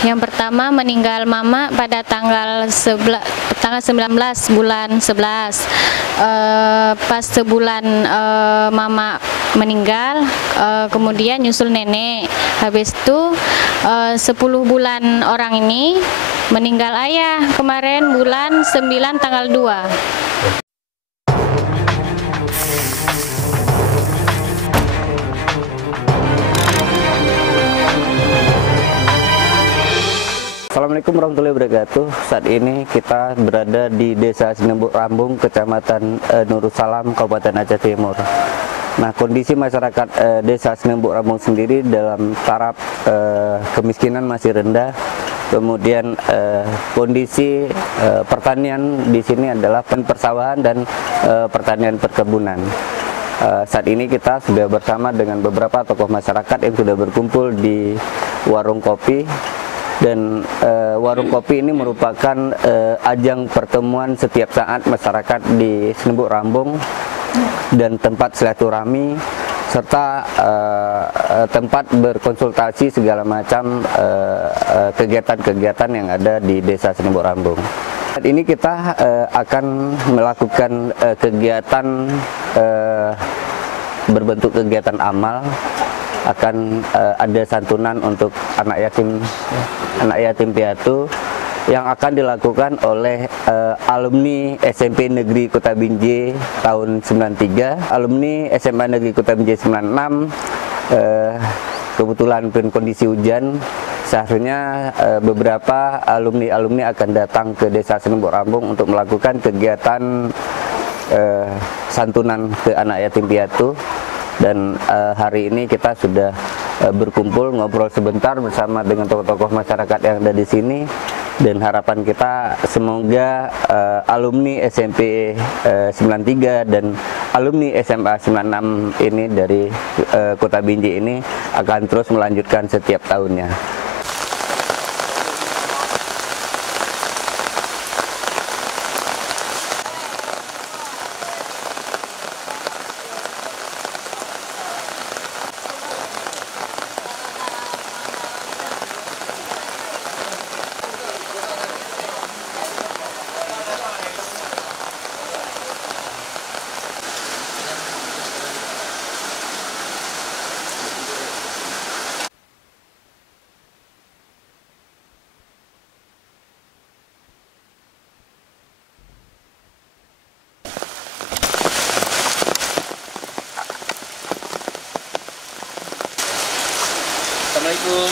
Yang pertama meninggal mama pada tanggal 19 bulan 11. Pas sebulan mama meninggal, kemudian nyusul nenek. Habis itu 10 bulan orang ini meninggal ayah kemarin bulan 9 tanggal 2. Assalamualaikum warahmatullahi wabarakatuh. Saat ini kita berada di Desa Sinembuk Rambung, Kecamatan Nursalam, Kabupaten Aceh Timur. Nah, kondisi masyarakat Desa Sinembuk Rambung sendiri dalam taraf kemiskinan masih rendah. Kemudian kondisi pertanian di sini adalah persawahan dan pertanian perkebunan. Saat ini kita sudah bersama dengan beberapa tokoh masyarakat yang sudah berkumpul di warung kopi. Dan warung kopi ini merupakan ajang pertemuan setiap saat masyarakat di Sinembuk Rambung dan tempat silaturahmi serta tempat berkonsultasi segala macam kegiatan-kegiatan yang ada di Desa Sinembuk Rambung. Saat ini kita akan melakukan kegiatan berbentuk kegiatan amal. Akan ada santunan untuk anak yatim piatu yang akan dilakukan oleh alumni SMP Negeri Kota Binjai tahun 93, alumni SMA Negeri Kota Binjai 96. Kebetulan kondisi hujan, seharusnya beberapa alumni akan datang ke Desa Sinembuk Rambung untuk melakukan kegiatan santunan ke anak yatim piatu. Dan hari ini kita sudah berkumpul ngobrol sebentar bersama dengan tokoh-tokoh masyarakat yang ada di sini, dan harapan kita semoga alumni SMP 93 dan alumni SMA 96 ini dari Kota Binjai ini akan terus melanjutkan setiap tahunnya. Assalamualaikum.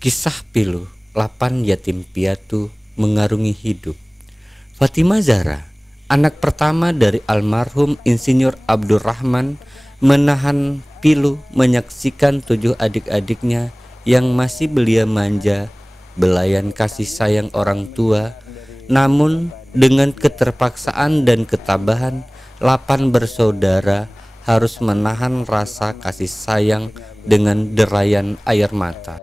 Kisah pilu 8 yatim piatu mengarungi hidup. Fatimah Zahra, anak pertama dari almarhum Insinyur Abdurrahman, menahan pilu menyaksikan 7 adik-adiknya yang masih belia manja, belayan kasih sayang orang tua. Namun dengan keterpaksaan dan ketabahan, 8 bersaudara harus menahan rasa kasih sayang dengan derayan air mata.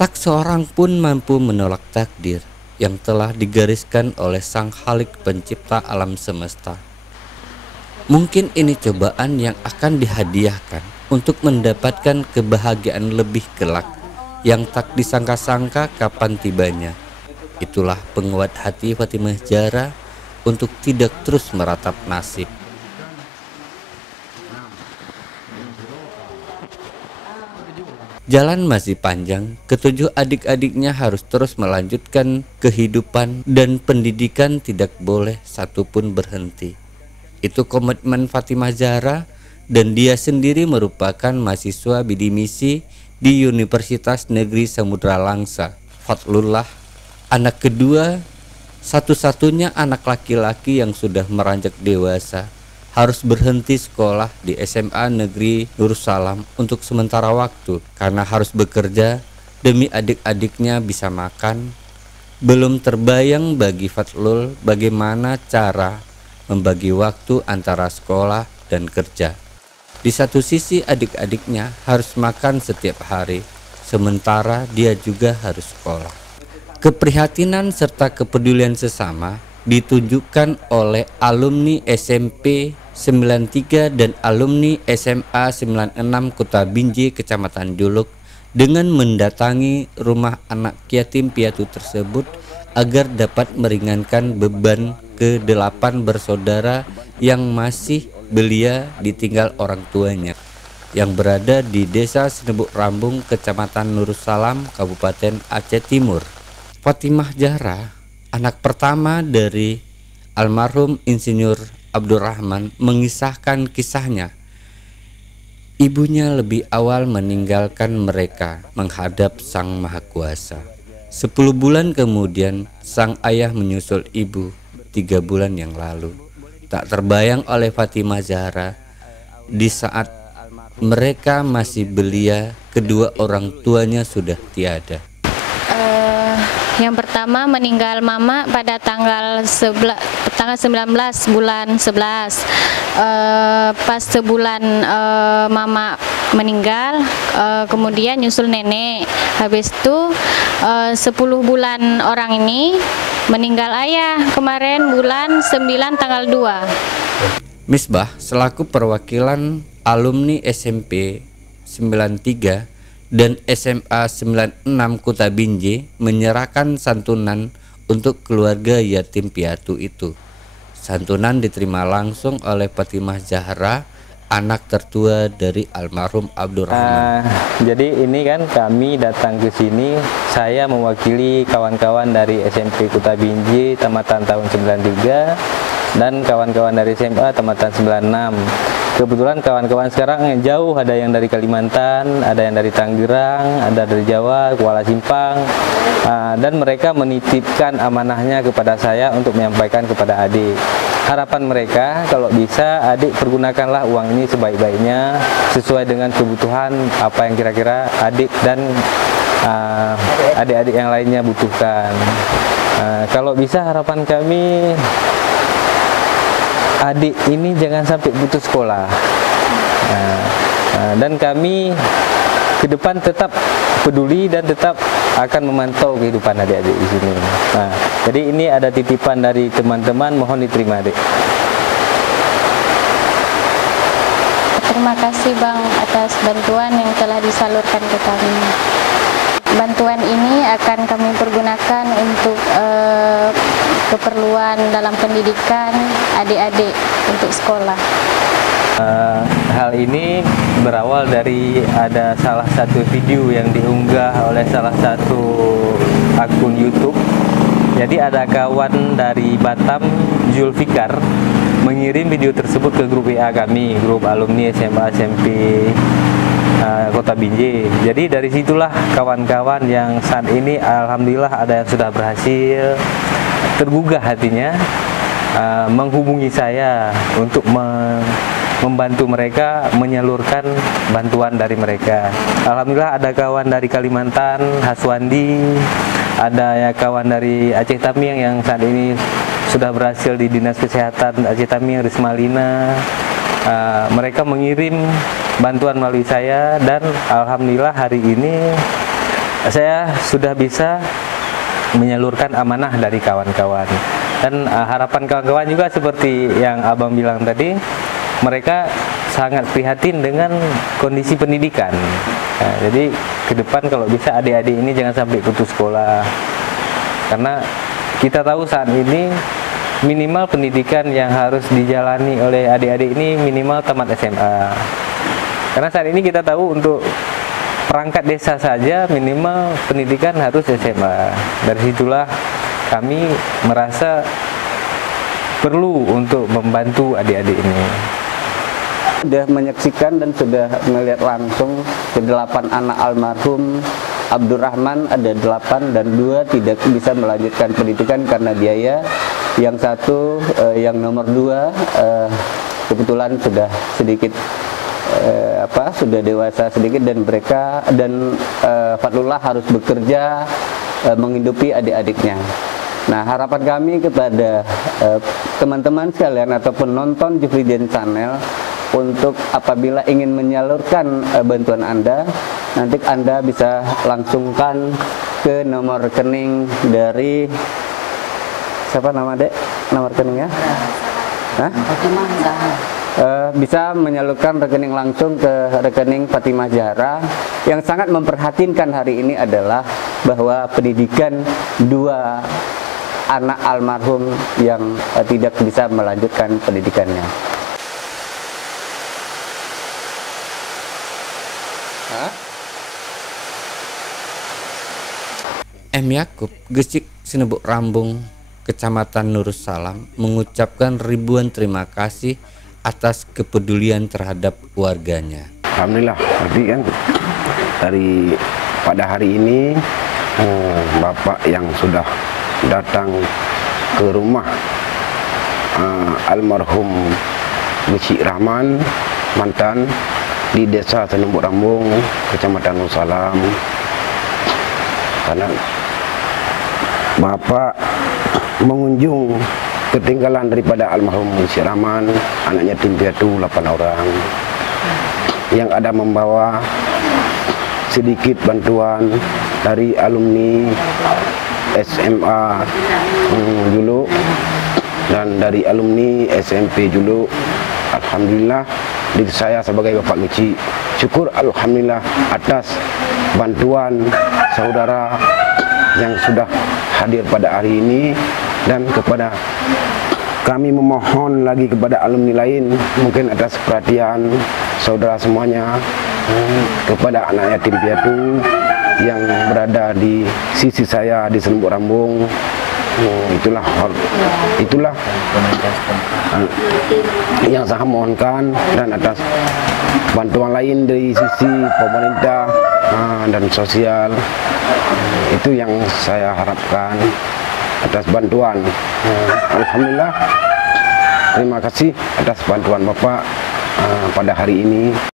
Tak seorang pun mampu menolak takdir yang telah digariskan oleh Sang Khalik Pencipta alam semesta. Mungkin ini cobaan yang akan dihadiahkan untuk mendapatkan kebahagiaan lebih kelak yang tak disangka-sangka kapan tibanya. Itulah penguat hati Fatimah Zahra untuk tidak terus meratap nasib. Jalan masih panjang, ketujuh adik-adiknya harus terus melanjutkan kehidupan dan pendidikan tidak boleh satupun berhenti. Itu komitmen Fatimah Zahra, dan dia sendiri merupakan mahasiswa bidik misi di Universitas Negeri Samudra Langsa. Fadlullah, anak kedua, satu-satunya anak laki-laki yang sudah meranjak dewasa, harus berhenti sekolah di SMA Negeri Nursalam untuk sementara waktu karena harus bekerja demi adik-adiknya bisa makan. Belum terbayang bagi Fatlul bagaimana cara membagi waktu antara sekolah dan kerja. Di satu sisi adik-adiknya harus makan setiap hari, sementara dia juga harus sekolah. Keprihatinan serta kepedulian sesama ditunjukkan oleh alumni SMP 93 dan alumni SMA 96 Kota Binjai, Kecamatan Juluk, dengan mendatangi rumah anak yatim piatu tersebut agar dapat meringankan beban ke-8 bersaudara yang masih belia ditinggal orang tuanya yang berada di Desa Sinebuk Rambung, Kecamatan Nursalam, Kabupaten Aceh Timur. Fatimah Zahra, anak pertama dari almarhum Insinyur Abdurrahman, mengisahkan kisahnya. Ibunya lebih awal meninggalkan mereka menghadap Sang Maha Kuasa. 10 bulan kemudian sang ayah menyusul ibu 3 bulan yang lalu. Tak terbayang oleh Fatimah Zahra, di saat mereka masih belia, kedua orang tuanya sudah tiada. Yang pertama meninggal mama pada tanggal 19 bulan 11. Pas sebulan mama meninggal, kemudian nyusul nenek. Habis itu 10 bulan orang ini meninggal ayah kemarin bulan 9 tanggal 2. Misbah selaku perwakilan alumni SMP 93 dan SMA 96 Kota Binjai menyerahkan santunan untuk keluarga yatim piatu itu. Santunan diterima langsung oleh Fatimah Zahra, anak tertua dari almarhum Abdurrahman. Jadi ini kan kami datang ke sini, saya mewakili kawan-kawan dari SMP Kota Binjai tamatan tahun 93 dan kawan-kawan dari SMA tamatan 96. Kebetulan kawan-kawan sekarang yang jauh, ada yang dari Kalimantan, ada yang dari Tangerang, ada dari Jawa, Kuala Simpang, dan mereka menitipkan amanahnya kepada saya untuk menyampaikan kepada adik. Harapan mereka kalau bisa adik pergunakanlah uang ini sebaik-baiknya sesuai dengan kebutuhan apa yang kira-kira adik dan adik-adik yang lainnya butuhkan. Kalau bisa harapan kami adik ini jangan sampai putus sekolah, dan kami ke depan tetap peduli dan tetap akan memantau kehidupan adik-adik di sini. Jadi ini ada titipan dari teman-teman, mohon diterima adik. Terima kasih Bang atas bantuan yang telah disalurkan ke kami. Bantuan ini akan kami pergunakan untuk keperluan dalam pendidikan adik-adik untuk sekolah. Hal ini berawal dari ada salah satu video yang diunggah oleh salah satu akun YouTube. Jadi ada kawan dari Batam, Zulfikar, mengirim video tersebut ke grup WA kami, grup alumni SMA SMP Kota Binjai. Jadi dari situlah kawan-kawan yang saat ini alhamdulillah ada yang sudah berhasil, tergugah hatinya, menghubungi saya untuk membantu mereka menyalurkan bantuan dari mereka. Alhamdulillah ada kawan dari Kalimantan, Haswandi, ada ya kawan dari Aceh Tamiang yang saat ini sudah berhasil di Dinas Kesehatan Aceh Tamiang, Rismalina. Mereka mengirim bantuan melalui saya dan alhamdulillah hari ini saya sudah bisa menyalurkan amanah dari kawan-kawan. Dan harapan kawan-kawan juga seperti yang abang bilang tadi, mereka sangat prihatin dengan kondisi pendidikan. Jadi ke depan kalau bisa adik-adik ini jangan sampai putus sekolah, karena kita tahu saat ini minimal pendidikan yang harus dijalani oleh adik-adik ini minimal tamat SMA. Karena saat ini kita tahu untuk perangkat desa saja minimal pendidikan harus SMA. Dari situlah kami merasa perlu untuk membantu adik-adik ini. Sudah menyaksikan dan sudah melihat langsung ke-8 anak almarhum Abdurrahman, ada 8 dan 2 tidak bisa melanjutkan pendidikan karena biaya. Yang satu, yang nomor 2 kebetulan sudah sedikit sudah dewasa sedikit, dan mereka Fadlullah harus bekerja menghidupi adik-adiknya. Nah, harapan kami kepada teman-teman sekalian ataupun nonton Jufridian Channel, untuk apabila ingin menyalurkan bantuan Anda, nanti Anda bisa langsungkan ke nomor rekening dari siapa nama Dek? Nomor rekeningnya? Hah? Bisa menyalurkan rekening langsung ke rekening Fatimah Zahra. Yang sangat memperhatinkan hari ini adalah bahwa pendidikan dua anak almarhum yang tidak bisa melanjutkan pendidikannya. M. Yakub, Gesik Sinebuk Rambung, Kecamatan Nursalam, mengucapkan ribuan terima kasih atas kepedulian terhadap warganya. Alhamdulillah, berarti kan pada hari ini Bapak yang sudah datang ke rumah almarhum Gesik Rahman mantan di Desa Sinebuk Rambung, Kecamatan Nursalam, karena Bapak mengunjung ketinggalan daripada almarhum Gesik Rahman, anak yatim piatu 8 orang, yang ada membawa sedikit bantuan dari alumni SMA Julu dan dari alumni SMP Julu. Alhamdulillah, diri saya sebagai Bapak Gesik syukur alhamdulillah atas bantuan saudara yang sudah hadir pada hari ini, dan kepada kami memohon lagi kepada alumni lain mungkin atas perhatian saudara semuanya kepada anak yatim piatu yang berada di sisi saya di Sinebuk Rambung. Itulah yang saya mohonkan, dan atas bantuan lain dari sisi pemerintah dan sosial, itu yang saya harapkan atas bantuan. Alhamdulillah, terima kasih atas bantuan Bapak pada hari ini.